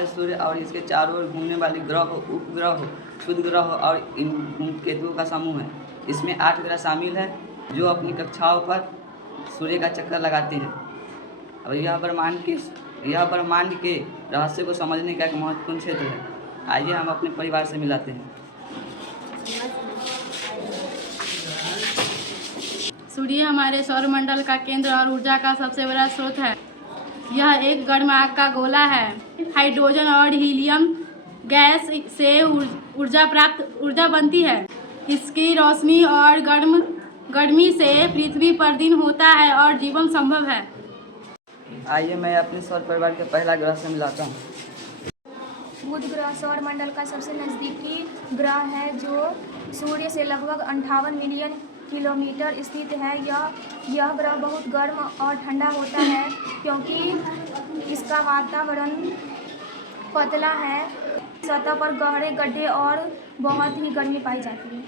हमारे सूर्य और इसके चारों ओर घूमने वाले ग्रह हो, उपग्रह हो, क्षुद्र ग्रह हो और इन धूमकेतुओं का समूह है। इसमें 8 ग्रह शामिल है जो अपनी कक्षाओं पर सूर्य का चक्कर लगाते हैं। और यह ब्रह्मांड के रहस्य को समझने का एक महत्वपूर्ण क्षेत्र है। आइए हम अपने परिवार से मिलाते हैं। सूर्य हमारे सौरमंडल का केंद्र और ऊर्जा का सबसे बड़ा स्रोत है। यह एक गर्म आग का गोला है। हाइड्रोजन और हीलियम गैस से ऊर्जा बनती है। इसकी रोशनी और गर्मी से पृथ्वी पर दिन होता है और जीवन संभव है। आइए मैं अपने सौर परिवार के पहला ग्रह से मिलाता हूँ। बुध ग्रह सौरमंडल का सबसे नज़दीकी ग्रह है जो सूर्य से लगभग 58 मिलियन किलोमीटर स्थित है। यह ग्रह बहुत गर्म और ठंडा होता है क्योंकि इसका वातावरण पतला है। सतह पर गहरे गड्ढे और बहुत ही गर्मी पाई जाती है।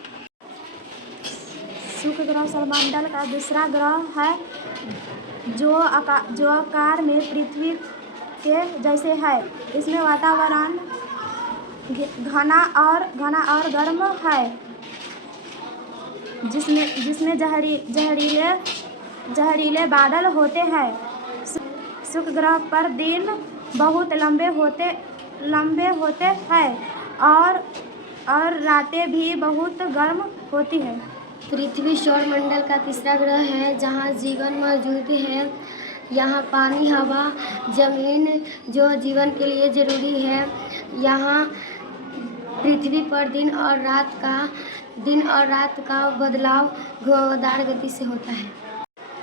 शुक्र ग्रह सौरमंडल का दूसरा ग्रह है जो आकार में पृथ्वी के जैसे है। इसमें वातावरण घना और गर्म है जिसमें जहरीले बादल होते हैं। शुक्र ग्रह पर दिन बहुत लंबे होते हैं और रातें भी बहुत गर्म होती हैं। पृथ्वी सौरमंडल का तीसरा ग्रह है जहाँ जीवन मौजूद है। यहाँ पानी, हवा, जमीन जो जीवन के लिए ज़रूरी है। यहाँ पृथ्वी पर दिन और रात का बदलाव घुमावदार गति से होता है।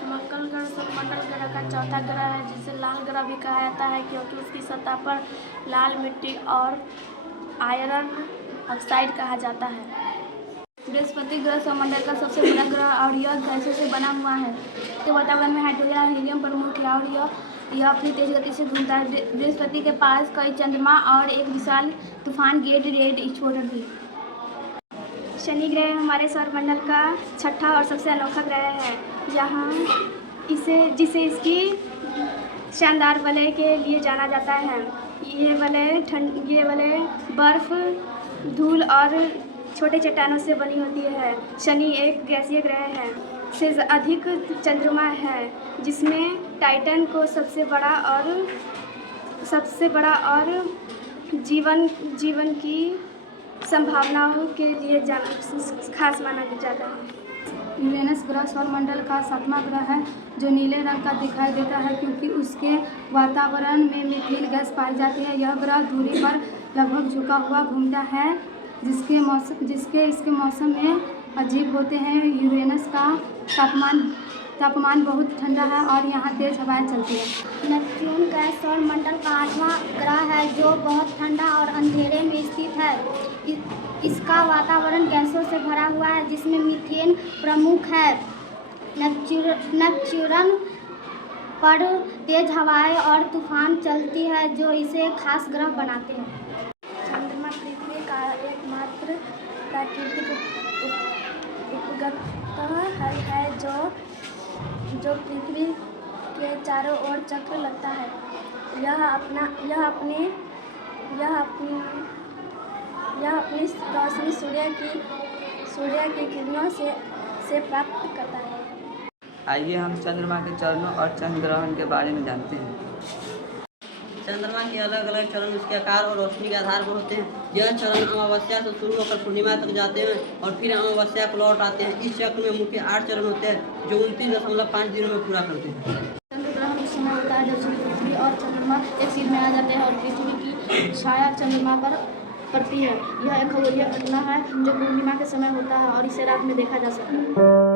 मंगल ग्रह सौरमंडल ग्रह का चौथा ग्रह है जिसे लाल ग्रह भी कहा जाता है क्योंकि उसकी सतह पर लाल मिट्टी और आयरन ऑक्साइड कहा जाता है। बृहस्पति ग्रह सौरमंडल का सबसे बड़ा ग्रह और यह गैसों से बना हुआ है। इसके वातावरण में हाइड्रोजन और हीलियम प्रमुख है और यह अपनी तेज गति से घूमता है। बृहस्पति के पास कई चंद्रमा और एक विशाल तूफान गेट रेड स्पॉटर भी। शनि ग्रह हमारे सौरमंडल का छठा और सबसे अनोखा ग्रह है जिसे इसकी शानदार वलय के लिए जाना जाता है। ये वलय बर्फ, धूल और छोटे चट्टानों से बनी होती है। शनि एक गैसीय ग्रह है से अधिक चंद्रमा है जिसमें टाइटन को सबसे बड़ा और जीवन की संभावनाओं के लिए खास माना जाता है। यूरेनस ग्रह सौरमंडल का 7वां ग्रह है जो नीले रंग का दिखाई देता है क्योंकि उसके वातावरण में मीथेन गैस पाई जाती है। यह ग्रह दूरी पर लगभग झुका हुआ घूमता है जिसके इसके मौसम में अजीब होते हैं। यूरेनस का तापमान बहुत ठंडा है और यहाँ तेज हवाएं चलती है। नेपच्यून गैस सौरमंडल का 8वां ग्रह है जो बहुत ठंडा और अंधेरे में स्थित है। इसका वातावरण गैसों से भरा हुआ है जिसमें मीथेन प्रमुख है। नेपच्यून पर तेज हवाएं और तूफान चलती है जो इसे खास ग्रह बनाते हैं। चंद्रमा पृथ्वी का एकमात्र प्राकृतिक उपग्रह है जो पृथ्वी के चारों ओर चक्र लगता है। यह अपनी रोशनी सूर्य की किरणों से प्राप्त करता है। आइए हम चंद्रमा के चरणों और चंद्र ग्रहण के बारे में जानते हैं। चंद्रमा के अलग अलग चरण उसके आकार और रोशनी के आधार पर होते हैं। यह चरण अमावस्या से शुरू होकर पूर्णिमा तक जाते हैं और फिर अमावस्या को लौट आते हैं। इस चक्र में मुख्य 8 चरण होते हैं जो 29.5 दिनों में पूरा करते हैं। चंद्र ग्रहण उस समय होता है जब सूर्य, पृथ्वी और चंद्रमा एक सीध में आ जाते हैं और पृथ्वी की छाया चंद्रमा पर पड़ती है। यह एक खगोलीय घटना है जो पूर्णिमा के समय होता है और इसे रात में देखा जा सकता है।